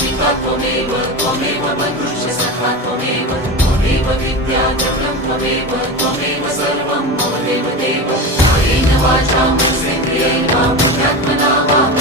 पिता त्वमेव त्वमेव बन्धुश्च सखा त्वमेव त्वमेव विद्या द्रव्यं त्वमेव त्वमेव सर्वं मम देवदेव कायेन वाचा मनसेन्द्रियैर्वा बुद्ध्यात्मना वा